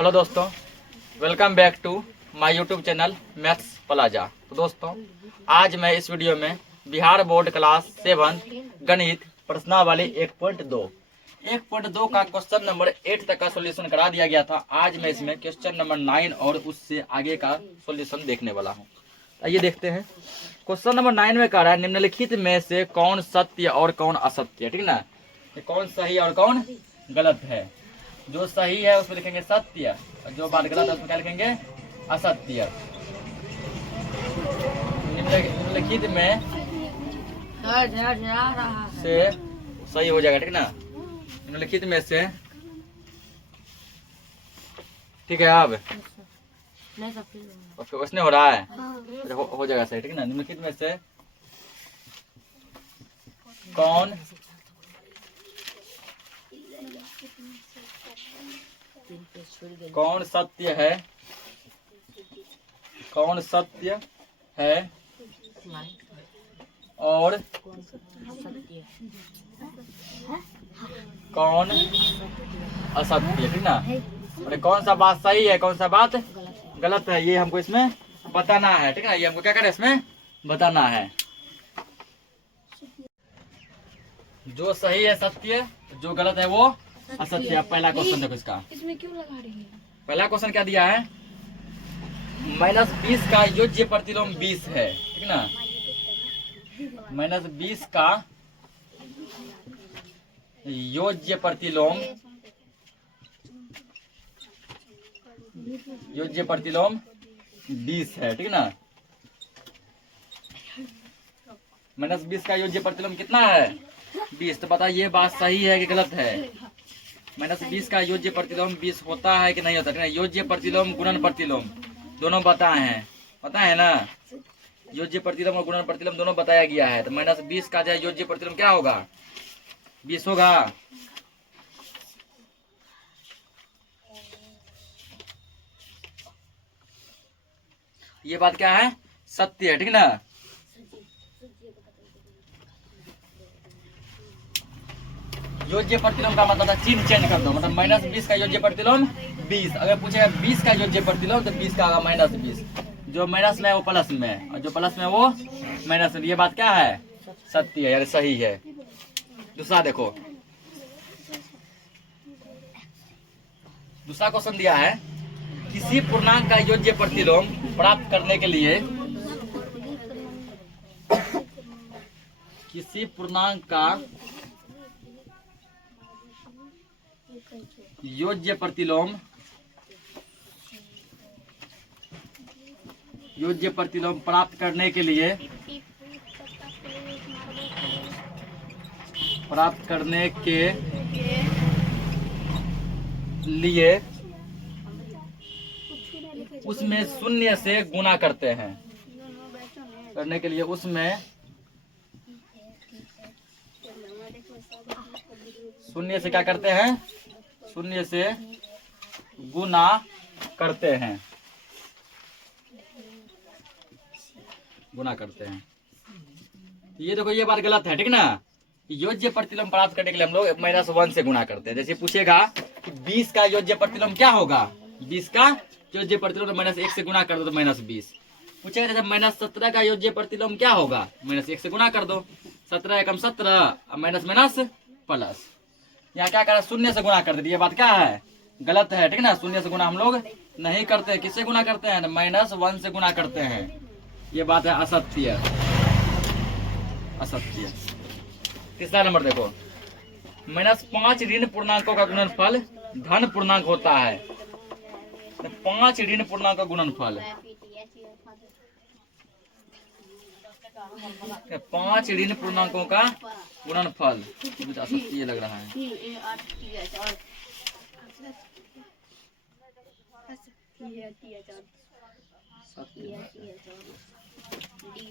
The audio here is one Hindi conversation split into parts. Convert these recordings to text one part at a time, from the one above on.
हेलो दोस्तों, welcome back to my YouTube channel Maths Plaza. तो दोस्तों, आज मैं इस वीडियो में बिहार बोर्ड क्लास 7 गणित प्रश्नावली 1.2 का क्वेश्चन नंबर 8 तक का सॉल्यूशन करा दिया गया था। आज मैं इसमें क्वेश्चन नंबर 9 और उससे आगे का सॉल्यूशन देखने वाला हूँ। आइए देखते हैं। क्वेश्चन नंबर 9 में कह रहा है निम्नलिखित में से कौन सत्य और कौन असत्य है। ठीक ना, कौन सही और कौन गलत है। जो सही है उसमें लिखेंगे सत्य और जो बात गलत है उसमें क्या लिखेंगे असत्य। निम्नलिखित में से सही हो जाएगा। ठीक ना, निम्नलिखित में से ठीक है। अब उसने हो रहा है हो जाएगा सही। ठीक ना, निम्नलिखित में से कौन सत्य है, कौन सत्य है और कौन असत्य। ठीक ना, कौन सा बात सही है कौन सा बात गलत है, ये हमको इसमें बताना है। ठीक है, ये हमको क्या करें इसमें बताना है। जो सही है सत्य, जो गलत है वो असत्य। अब पहला क्वेश्चन देखो इसका। इसमें क्यों लगा रही है? पहला क्वेश्चन क्या दिया है, -20 का योज्य प्रतिलोम 20 है। ठीक ना, -20 का योज्य प्रतिलोम 20 है। ठीक ना, -20 का योज्य प्रतिलोम कितना है 20। तो बताइए ये बात सही है कि गलत है। -20 का योज्य प्रतिलोम 20 होता है कि नहीं होता। ठीक है, योज्य प्रतिलोम गुणन प्रतिलोम दोनों बताए हैं, पता है ना। योज्य प्रतिलोम और गुणन प्रतिलोम दोनों बताया गया है। तो -20 का जो योज्य प्रतिलोम क्या होगा 20 होगा। ये बात क्या है सत्य है। ठीक ना, योज्य प्रतिलोम का मतलब चिन्ह चेंज कर दो। मतलब -20 का योज्य प्रतिलोम 20। अगर पूछेगा 20 का योज्य प्रतिलोम तो 20 का आगा -20। जो माइनस में है वो प्लस में है और जो प्लस में है वो माइनस में। ये बात क्या है सत्य है, यानी सही है। दूसरा देखो, दूसरा क्वेश्चन दिया है किसी पूर्णांक का योज्य प्रतिलोम प्राप्त करने के लिए किसी पूर्णांक का योज्य प्रतिलोम प्राप्त करने के लिए उसमें शून्य से गुणा करते हैं। उसमें शून्य से क्या करते हैं, शून्य से गुणा करते हैं, ये देखो ये बात गलत है। ठीक ना, योज्य प्रतिलोम प्राप्त करने के लिए हम लोग -1 से गुणा करते हैं। जैसे पूछेगा कि 20 का योज्य प्रतिलोम क्या होगा, 20 का योज्य प्रतिलोम तो -1 से गुणा कर दो तो -20। पूछेगा जैसे -17 का योज्य प्रतिलोम क्या होगा, -1 से गुणा कर दो। 17 एकम 17 और माइनस प्लस। यहाँ क्या करा शून्य से गुणा कर दे। ये बात क्या है गलत है। ठीक ना, शून्य से गुणा हम लोग नहीं करते। किससे गुणा करते हैं, -1 से गुणा करते हैं। ये बात है असत्य। तीसरा नंबर देखो, -5 ऋण पूर्णांकों का गुणनफल धन पूर्णांक होता है। 5 ऋण पूर्णांक का गुणनफल, 5 ऋण पूर्णांकों का गुणनफल ये लग रहा है।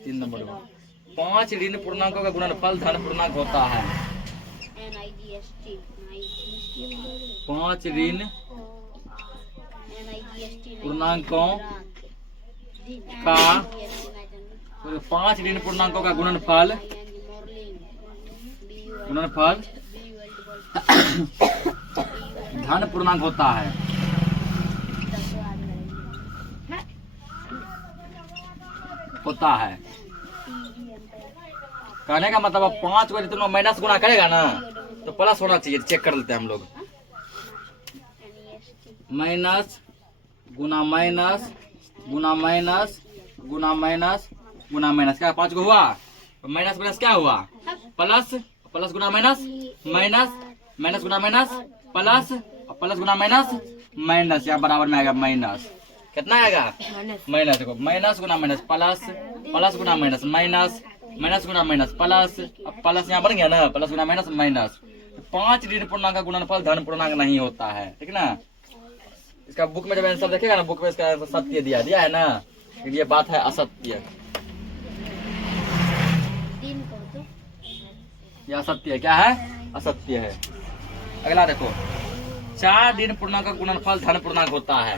3 नंबर 5 ऋण पूर्णांकों का गुणनफल धन पूर्णांक होता है। 5 ऋण पूर्णांकों का गुणनफल धन पूर्णांक होता है। होता है। कहने का मतलब 5 को तुम माइनस गुना करेगा ना तो प्लस होना चाहिए। चेक कर लेते हैं हम लोग। माइनस गुना माइनस गुना माइनस गुना माइनस गुना माइनस, क्या 5 को हुआ? माइनस माइनस क्या हुआ? प्लस, प्लस गुना माइनस माइनस, माइनस गुना माइनस प्लस, प्लस गुना माइनस माइनस, यहाँ बराबर में आएगा माइनस। कितना आएगा? माइनस। देखो माइनस गुना माइनस प्लस, प्लस गुना माइनस माइनस, माइनस गुना माइनस प्लस, प्लस यहाँ बन गया ना, प्लस गुना माइनस माइनस। 5 ऋण पूर्णांक का गुणनफल धन पूर्णांक नहीं होता है, ठीक ना। इसका बुक में जब आंसर देखेगा ना, बुक में इसका आंसर सत्य दिया है ना, ये बात है असत्य। ये असत्य है। क्या है? असत्य है। अगला देखो, 4 ऋण पूर्णांक का गुणनफल धन पूर्णांक होता है।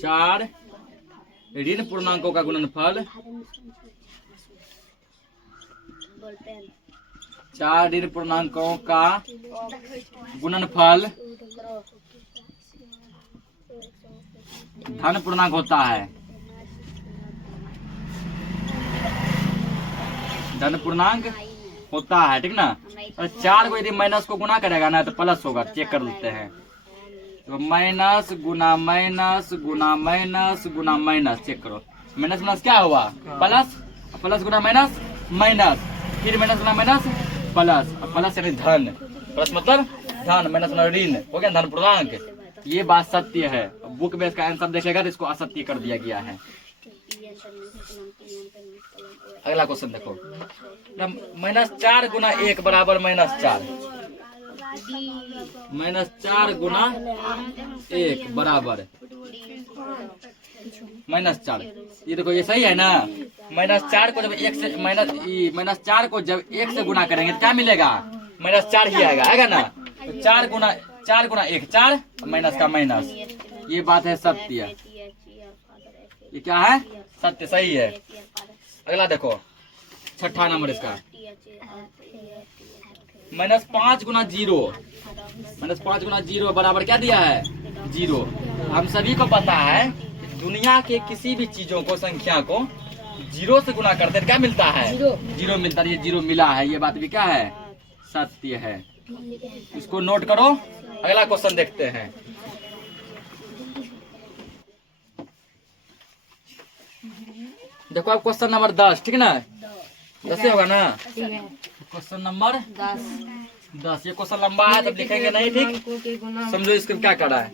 4 ऋण पूर्णांकों का गुणनफल, 4 ऋण पूर्णांकों का गुणनफल धन पूर्णांक होता है। धन पूर्णांक होता है, ठीक ना। और 4 को यदि माइनस को गुना करेगा ना तो प्लस होगा। चेक कर लेते हैं। तो माइनस गुना माइनस गुना माइनस गुना माइनस, चेक करो। माइनस माइनस क्या हुआ? प्लस, प्लस गुना माइनस माइनस, फिर माइनस गुना माइनस प्लस, प्लस यानी धन। प्लस मतलब धन, माइनस मतलब ऋण, हो गया धन पूर्णांक। ये बात सत्य है। बुक में इसका आंसर देखेगा तो इसको असत्य कर दिया गया है। अगला क्वेश्चन देखो, -4 गुना 1 बराबर -4। -4 गुना 1 बराबर -4। ये देखो ये सही है ना। -4 को जब 1 से -4 को जब 1 से गुना करेंगे तो क्या मिलेगा? -4 ही आएगा ना। तो 4 गुना 1 4, माइनस का माइनस। ये बात है सत्य। ये क्या है? सत्य, सही है। अगला देखो, 6ठा नंबर इसका, -5 गुना 0। -5 गुना 0 बराबर क्या दिया है? 0। हम सभी को पता है दुनिया के किसी भी चीजों को, संख्या को 0 से गुना करते क्या मिलता है? 0 मिलता है। ये 0 मिला है। ये बात भी क्या है? सत्य है। इसको नोट करो। अगला क्वेश्चन देखते हैं। देखो अब क्वेश्चन नंबर 10, ठीक ना। 10 होगा ना। Question number 10। ये क्वेश्चन लंबा है तब लिखेंगे नहीं, ठीक। समझो इसको क्या कर रहा है।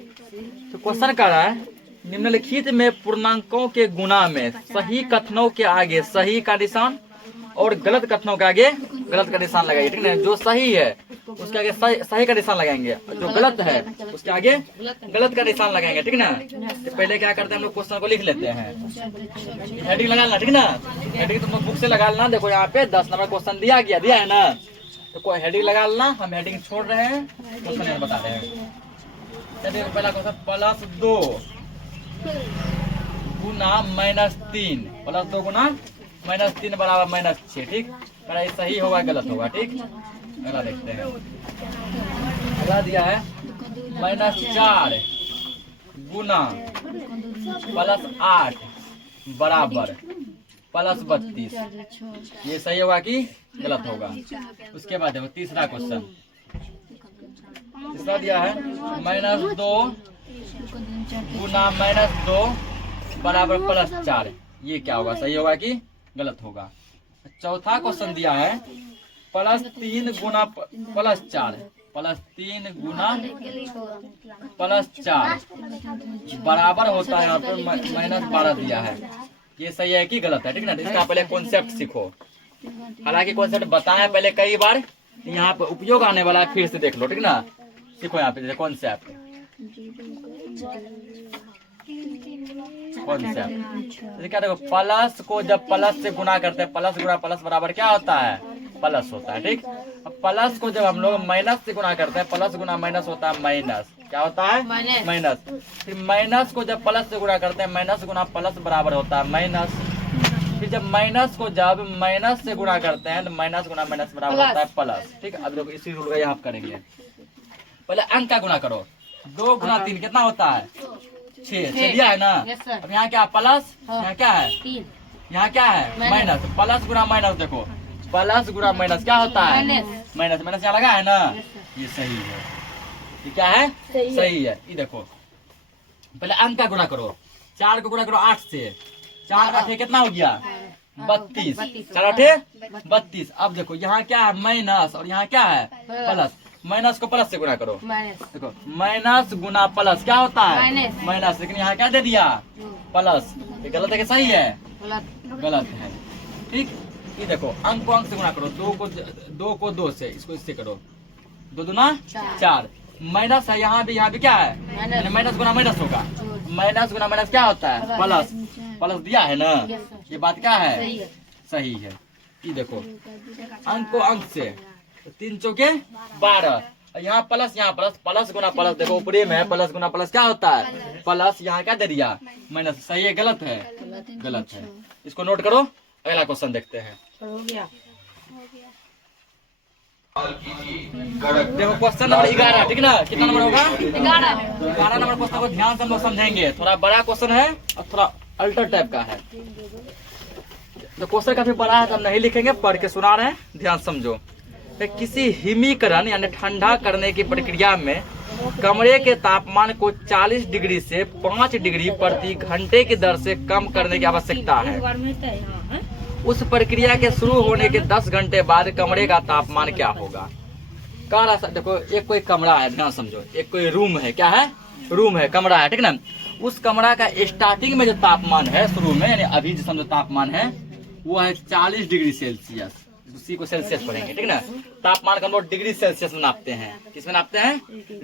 तो क्वेश्चन कर रहा है, निम्नलिखित में पूर्णांकों के गुणा में सही कथनों के आगे सही का निशान और गलत कथनों के आगे गलत का निशान लगाइए, ठीक ना। जो सही है उसके आगे सही का निशान लगाएंगे, जो गलत है उसके आगे गलत का निशान लगाएंगे, ठीक ना। तो पहले क्या करते हैं, हम लोग क्वेश्चन को लिख लेते हैं। हेडिंग लगा लेना, ठीक ना। हेडिंग तुम लोग बुक से लगा लेना। देखो यहाँ पे 10 नंबर क्वेश्चन दिया है ना, तो कोई हेडिंग लगा लेना। हम हेडिंग छोड़ रहे हैं, क्वेश्चन बता रहे हैं। चलिए पहला क्वेश्चन, +2 गुना -3, +2 गुना -3 बराबर -6, ठीक। ये सही होगा गलत होगा, ठीक। अगला देखते हैं। अगला दिया है -4 गुना +8 बराबर +32। ये सही होगा कि गलत होगा? उसके बाद देखो तीसरा क्वेश्चन। तीसरा दिया है -2 गुना -2 बराबर +4। ये क्या होगा? सही होगा कि गलत होगा? चौथा क्वेश्चन दिया है +3 गुना +4, +3 गुना +4 बराबर होता है यहाँ पर -12 दिया है। ये सही है कि गलत है, ठीक ना। इसका पहले कॉन्सेप्ट सीखो। हालांकि कॉन्सेप्ट बताया पहले कई बार, यहाँ पे उपयोग आने वाला है, फिर से देख लो, ठीक ना। सीखो यहाँ पे कॉन्सेप्ट। क्या देखो, प्लस को जब प्लस से गुना करते हैं, प्लस गुना प्लस बराबर क्या होता है? प्लस होता है, ठीक। अब प्लस को जब हम लोग माइनस से गुना करते हैं, प्लस गुना माइनस होता है माइनस। क्या होता है? माइनस। फिर माइनस को जब प्लस से गुना करते हैं, माइनस गुना प्लस बराबर होता है माइनस। फिर जब माइनस को जब माइनस से गुना करते हैं तो माइनस गुना माइनस बराबर होता है प्लस, ठीक। अब लोग इसी रूल का यहाँ करेंगे। पहले अंक का गुना करो। 2 गुना 3 कितना होता है? 6 दिया है ना। अब यहाँ क्या प्लस, यहाँ क्या है, यहाँ क्या है माइनस। प्लस गुना माइनस, देखो प्लस गुना माइनस क्या होता है माइनस। माइनस यहाँ लगा है ना, ये सही है। ये क्या है, सही है। ये देखो पहले अंक का गुणा करो, 4 को गुणा करो 8 से, 4 8 कितना हो गया 32, 4 8 32। अब देखो यहाँ क्या है माइनस और यहाँ क्या है प्लस। माइनस को प्लस से गुणा करो, देखो माइनस गुना प्लस क्या होता है माइनस। लेकिन यहाँ क्या दे दिया प्लस। ये गलत है कि सही है, गलत है। ठीक, ये देखो अंक को अंक से गुणा करो, 2 को 2 से, इसको इससे करो, 2 दूना 4। माइनस है यहाँ भी क्या है माइनस गुना माइनस होगा। माइनस गुना माइनस क्या होता है प्लस। प्लस दिया है ना, ये बात क्या है सही है। ये देखो अंक को अंक से, 3 चौके 12, यहाँ प्लस प्लस गुना प्लस। देखो ऊपरी में प्लस गुना प्लस क्या होता है प्लस। यहाँ क्या दे दिया माइनस। सही है गलत है, गलत है। इसको नोट करो। अगला क्वेश्चन देखते हैं। देखो क्वेश्चन नंबर 11, ठीक ना। कितना नंबर होगा 11 नंबर क्वेश्चन को ध्यान से हम लोग समझेंगे। थोड़ा बड़ा क्वेश्चन है और थोड़ा अल्टर टाइप का है। तो क्वेश्चन काफी बड़ा है तो हम नहीं लिखेंगे, पढ़ के सुना रहे हैं, ध्यान समझो। किसी हिमीकरण यानी ठंडा करने की प्रक्रिया में कमरे के तापमान को 40 डिग्री से 5 डिग्री प्रति घंटे की दर से कम करने की आवश्यकता है। उस प्रक्रिया के शुरू होने के 10 घंटे बाद कमरे का तापमान क्या होगा। देखो एक कोई कमरा है, ध्यान समझो। एक कोई रूम है, क्या है रूम है, कमरा है, ठीक ना। उस कमरा का स्टार्टिंग में जो तापमान है शुरू में, यानी अभी जो समझो तापमान है वो है 40 डिग्री सेल्सियस। उसी को सेल्सियस पढ़ेंगे, ठीक ना। तापमान का हम लोग डिग्री सेल्सियस में नापते हैं। किसमें नापते हैं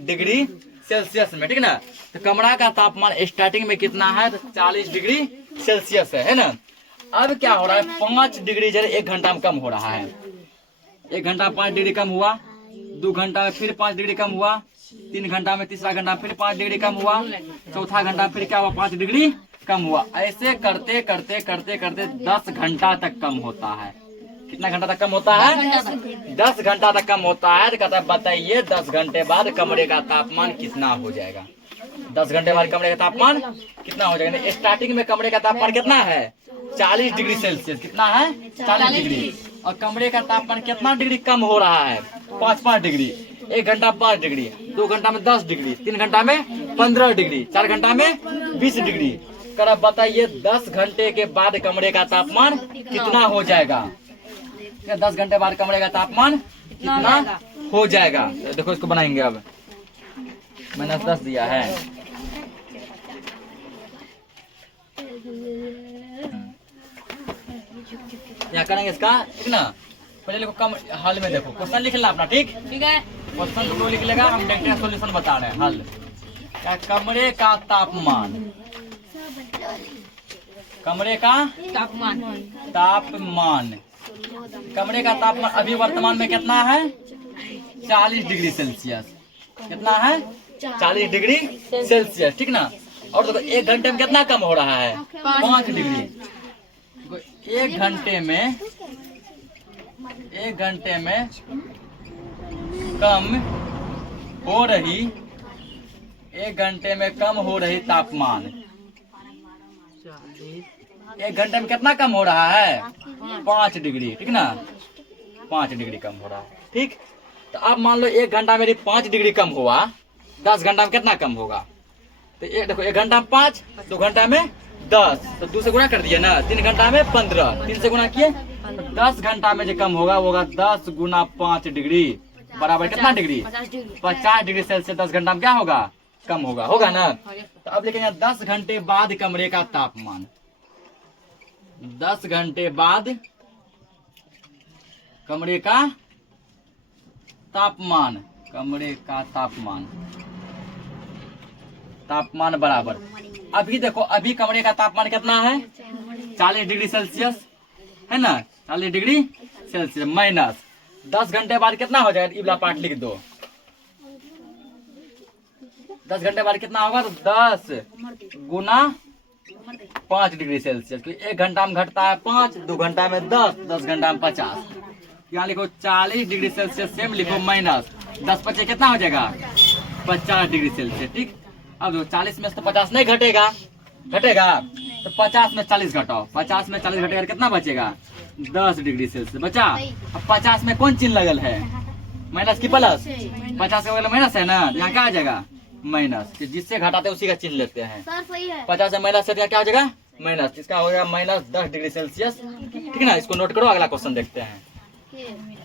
डिग्री सेल्सियस में, ठीक ना। तो कमरा का तापमान स्टार्टिंग में कितना है तो 40 डिग्री सेल्सियस है ना। अब क्या हो रहा है 5 डिग्री जरा 1 घंटा में कम हो रहा है। 1 घंटा 5 डिग्री कम हुआ, 2 घंटा में फिर 5 डिग्री कम हुआ, 3 घंटा में, तीसरा घंटा फिर 5 डिग्री कम हुआ, चौथा घंटा फिर क्या हुआ 5 डिग्री कम हुआ। ऐसे करते करते करते करते 10 घंटा तक कम होता है। कितना घंटा तक कम होता है 10 घंटा तक कम होता है। तो कहता है बताइए 10 घंटे बाद कमरे का तापमान कितना हो जाएगा। 10 घंटे बाद कमरे का तापमान कितना हो जाएगा। स्टार्टिंग में कमरे का तापमान कितना है 40 डिग्री सेल्सियस। कितना है 40 डिग्री। और कमरे का तापमान कितना डिग्री कम हो रहा है 5 डिग्री। 1 घंटा 5 डिग्री, 2 घंटा में 10 डिग्री, 3 घंटा में 15 डिग्री, 4 घंटा में 20 डिग्री। कर बताइए 10 घंटे के बाद कमरे का तापमान कितना हो जाएगा। 10 घंटे बाद कमरे का तापमान कितना हो जाएगा। देखो इसको बनाएंगे। अब मैंने 10 दिया है। क्या करेंगे इसका, ठीक ना। पहले देखो कम हल में देखो क्वेश्चन लिख लेना अपना, ठीक है। क्वेश्चन तो लिख लेगा, हम देखते हैं सॉल्यूशन बता रहे हैं। हल क्या, कमरे का तापमान, कमरे का तापमान, कमरे का तापमान अभी वर्तमान में कितना है 40 डिग्री सेल्सियस। कितना है 40 डिग्री सेल्सियस, ठीक ना। और देखो 1 घंटे में कितना कम हो रहा है 5 डिग्री। 1 घंटे में कम हो रही, 1 घंटे में कम हो रही तापमान। 1 घंटे में कितना कम हो रहा है 5 डिग्री, ठीक ना। 5 डिग्री कम हो रहा है, ठीक। तो अब मान लो 1 घंटा में 5 डिग्री कम हुआ, 10 घंटा में कितना कम होगा। तो देखो 1 घंटा में 5, 2 घंटा में 10, तो 2 से गुणा कर दिया ना। 3 घंटा में 15, 3 से गुणा किए। 10 घंटा में जो कम होगा 10 गुना 5 डिग्री बराबर कितना डिग्री 50 डिग्री सेल्सियस। 10 घंटा में क्या होगा कम होगा ना। तो अब लिखेंगे 10 घंटे बाद कमरे का तापमान। 10 घंटे बाद कमरे का तापमान, कमरे का तापमान बराबर। अभी देखो अभी कमरे का तापमान कितना है 40 डिग्री सेल्सियस है ना। 40 डिग्री सेल्सियस माइनस 10 घंटे बाद कितना हो जाएगा, इबला पार्ट लिख दो। 10 घंटे बाद कितना होगा तो 10 गुना 5 डिग्री सेल्सियस। 1 घंटा में घटता है 5, 2 घंटा में 10, 10 घंटा में 50। यहाँ लिखो 40 डिग्री सेल्सियस, सेम लिखो माइनस 10 पचे कितना हो जाएगा 50 डिग्री सेल्सियस, ठीक। अब देखो 40 में से तो 50 नहीं घटेगा, तो 50 में 40 घटाओ, 50 में 40 घटेगा कितना बचेगा 10 डिग्री सेल्सियस बचा। अब 50 में कौन चिन्ह लगल है, माइनस की प्लस, 50 का बगल माइनस है ना, यहाँ क्या आ जाएगा माइनस, जिससे घटाते हैं उसी का चिन्ह लेते हैं। 50 में माइनस से क्या हो जाएगा माइनस, इसका हो जाएगा माइनस 10 डिग्री सेल्सियस। ठीक है ना, इसको नोट करो, अगला क्वेश्चन देखते हैं।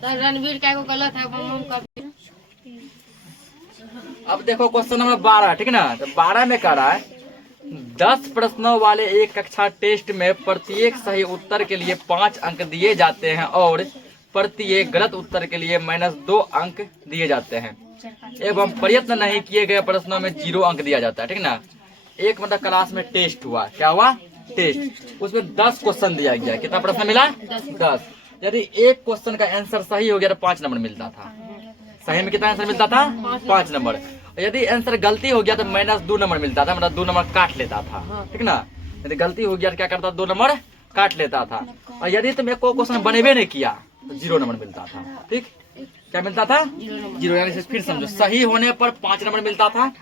रणवीर का गलत है। अब देखो क्वेश्चन नंबर 12, ठीक है ना, तो 12 में कह रहा है 10 प्रश्नों वाले एक कक्षा टेस्ट में प्रत्येक सही उत्तर के लिए 5 अंक दिए जाते हैं और प्रत्येक गलत उत्तर के लिए -2 अंक दिए जाते हैं एवं प्रयत्न नहीं किए गए प्रश्नों में 0 अंक दिया जाता है। ठीक है ना, एक मतलब क्लास में टेस्ट हुआ, क्या हुआ टेस्ट, उसमें 10 क्वेश्चन दिया गया, कितना प्रश्न मिला 10। यदि एक क्वेश्चन का आंसर सही हो गया तो 5 नंबर मिलता था, सही में कितना आंसर मिलता था 5 नंबर। यदि आंसर गलती हो गया तो -2 नंबर मिलता था, मतलब 2 नंबर काट लेता था। ठीक ना, यदि गलती हो गया तो क्या करता, 2 नंबर काट लेता था। और यदि तुम एक क्वेश्चन बनेबे नहीं किया तो 0 नंबर मिलता था। ठीक, क्या मिलता था 0, यानी फिर समझो, सही होने पर 5 नंबर मिलता था,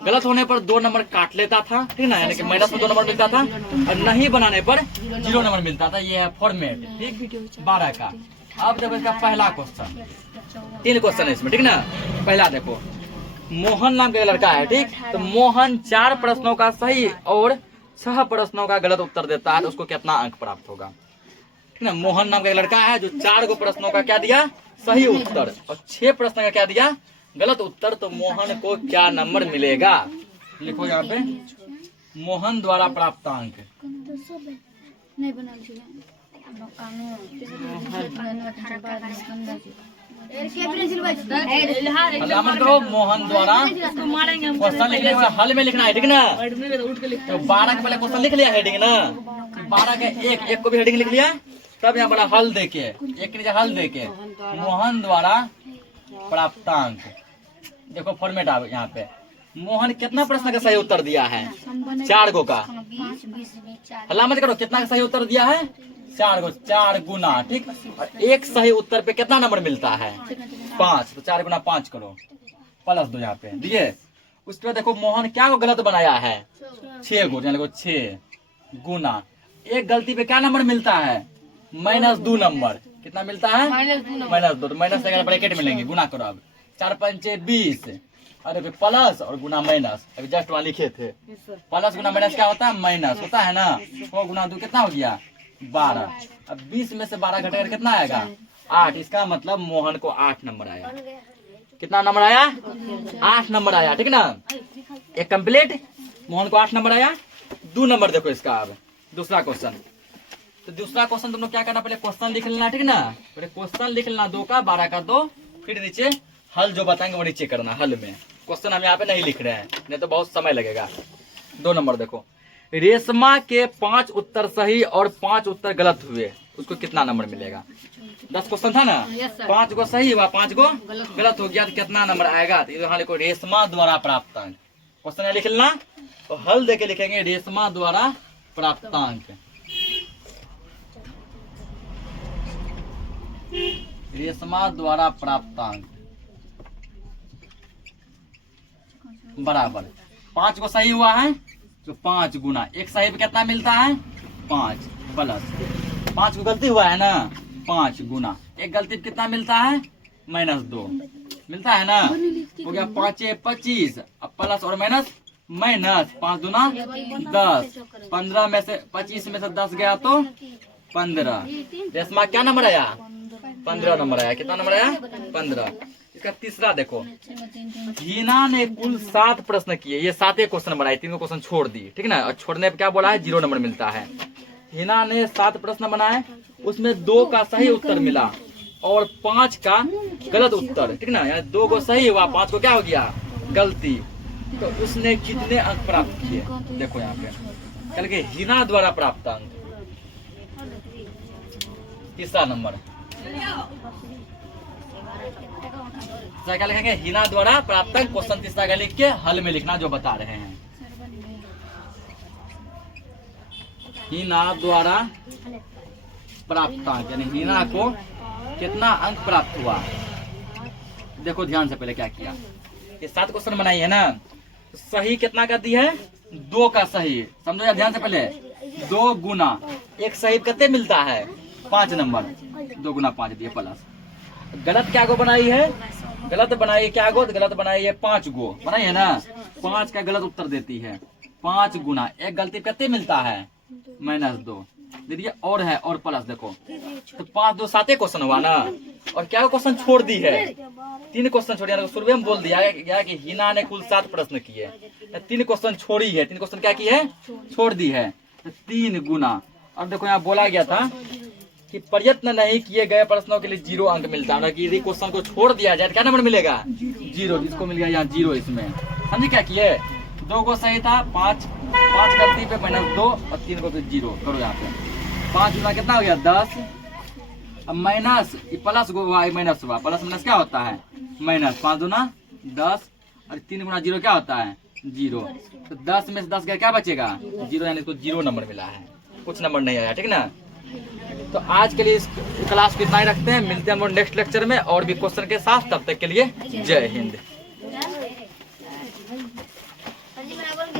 गलत होने पर 2 नंबर काट लेता था। ठीक ना, यानी कि माइनस में 2 नंबर मिलता था और नहीं बनाने पर 0 नंबर मिलता था। ये है फॉर्मेट, ठीक 12 का। अब देखो इसका पहला क्वेश्चन, 3 क्वेश्चन है इसमें। ठीक ना, पहला देखो, मोहन नाम का लड़का है, ठीक, तो मोहन 4 प्रश्नों का सही और 6 प्रश्नों का गलत उत्तर देता है तो उसको कितना अंक प्राप्त होगा। ठीक ना, मोहन नाम का लड़का है जो 4 प्रश्नों का क्या दिया सही उत्तर और 6 प्रश्न का क्या दिया गलत उत्तर, तो मोहन को क्या नंबर मिलेगा। लिखो यहाँ पे, मोहन द्वारा प्राप्त अंक। मोहन द्वारा क्वेश्चन लिखने में हल में लिखना है। ठीक ना, तो 12 के पहले क्वेश्चन लिख लिया हेडिंग ना, 12 के एक को भी हेडिंग लिख लिया, तब यहाँ बड़ा हल देके एक के नीचे हल देके मोहन द्वारा प्राप्तांक। देखो फॉर्मेट आ यहाँ पे, मोहन कितना प्रश्न का सही उत्तर दिया है 4 गो का, हल्ला मत करो, कितना का सही उत्तर दिया है 4 गो, 4 गुना। ठीक, और एक सही उत्तर पे कितना नंबर मिलता है 5, तो 4 गुना 5 करो, +2 यहाँ पे दिए। उस पर देखो मोहन क्या को गलत बनाया है 6 गो, यानी 6 गुना, एक गलती पे क्या नंबर मिलता है -2 नंबर। कितना मिलता है -2, तो माइनस ब्रैकेट में लेंगे, गुना करो। अब 4 पंचे 20, अरे फिर प्लस और गुना माइनस, अभी जस्ट वहाँ लिखे थे, प्लस गुना माइनस क्या होता है माइनस होता है ना, 100 गुना 2 कितना हो गया 12। अब 20 में से 12 घटाकर कितना आएगा 8, इसका मतलब मोहन को 8 नंबर आया। कितना नंबर आया 8 नंबर आया। ठीक ना, एक कंप्लीट, मोहन को 8 नंबर आया। 2 नंबर देखो इसका। अब दूसरा क्वेश्चन, तो दूसरा क्वेश्चन तुम लोग क्या करना, पहले क्वेश्चन लिख लेना। ठीक ना, पहले क्वेश्चन लिख लेना 2 का, 12 का 2, फिर नीचे हल जो बताएंगे वो नीचे करना। हल में क्वेश्चन हम यहाँ पे नहीं लिख रहे हैं, नहीं तो बहुत समय लगेगा। 2 नंबर देखो, रेशमा के 5 उत्तर सही और 5 उत्तर गलत हुए, उसको कितना नंबर मिलेगा। 10 क्वेश्चन था ना, 5 गो सही हुआ 5 गो गलत हो गया तो कितना नंबर आएगा, तो यहाँ लिखो रेशमा द्वारा प्राप्तांक। क्वेश्चन लिख लेना, तो हल देके लिखेंगे रेशमा द्वारा प्राप्तांक। रेशमा द्वारा प्राप्तांक बराबर 5 को सही हुआ है तो 5 गुना, एक सही पे कितना मिलता है 5 प्लस 5 को गलती हुआ है ना 5 गुना, एक गलती पे कितना मिलता है -2 मिलता है ना, हो गया 5 25, अब प्लस और माइनस 5 दूना 10, 15 में से 25 में से 10 गया तो 15। रेशमा क्या नंबर आया 15 नंबर आया। कितना नंबर आया 15। इसका तीसरा देखो, हिना ने कुल 7 प्रश्न किए, ये 7 क्वेश्चन बनाए, 3 क्वेश्चन छोड़ दी। ठीक ना, और छोड़ने पे क्या बोला है 0 नंबर मिलता है। हिना ने 7 प्रश्न बनाए, उसमें 2 का सही उत्तर मिला और 5 का गलत उत्तर। ठीक ना, यानी 2 को सही हुआ 5 को क्या हो गया गलती, तो उसने कितने अंक प्राप्त किए। देखो यहाँ पे कल के हिना द्वारा प्राप्त अंक, तीसरा नंबर क्या लिखेंगे हिना द्वारा प्राप्त अंक। क्वेश्चन तीसरा का लिख के हल में लिखना जो बता रहे हैं। हिना द्वारा प्राप्त अंक, यानी हिना को कितना अंक प्राप्त हुआ। देखो ध्यान से, पहले क्या किया, ये 7 क्वेश्चन बनाई है ना, सही कितना का दी है? 2 का सही। समझो यार ध्यान से पहले। 2 गुना एक सही कितने मिलता है? 5 नंबर। 2 गुना 5 दिए प्लस। गलत क्या गो बनाई है? गलत बनाई है क्या गो? गलत बनाई है 5 गो बनाई है ना। 5 का गलत उत्तर देती है। 5 गुना एक गलती कितने मिलता है? -2 दीजिए। और है और प्लस देखो तो 5 2 7 क्वेश्चन हुआ ना। और क्या क्वेश्चन छोड़ दी है? 3 क्वेश्चन छोड़ी है। शुरू में बोल दिया गया कि हिना ने कुल 7 प्रश्न किए, 3 क्वेश्चन छोड़ी है। 3 क्वेश्चन क्या की है? छोड़ दी है। तो 3 गुना। और देखो यहाँ बोला गया था कि प्रयत्न नहीं किए गए प्रश्नों के लिए 0 अंक मिलता है। कि यदि क्वेश्चन को छोड़ दिया जाए क्या नंबर मिलेगा? 0। जिसको मिल गया यहाँ 0 इसमें। समझे क्या किए? 2 को सही था, 5 गलती पे -2 और 3 को तो 0। करो यहाँ पे 5 गुना कितना हो गया? 10। अब माइनस प्लस हुआ माइनस हुआ। प्लस माइनस क्या होता है? माइनस। 5 गुना 10 और 3 गुना 0 क्या होता है? 0। तो 10 में से 10 गया क्या बचेगा? 0। यानी तो 0 नंबर मिला है, कुछ नंबर नहीं आया। ठीक ना। तो आज के लिए इस क्लास को इतना ही रखते हैं। मिलते हैं हम लोग नेक्स्ट लेक्चर में और भी क्वेश्चन के साथ। तब तक के लिए जय हिंद।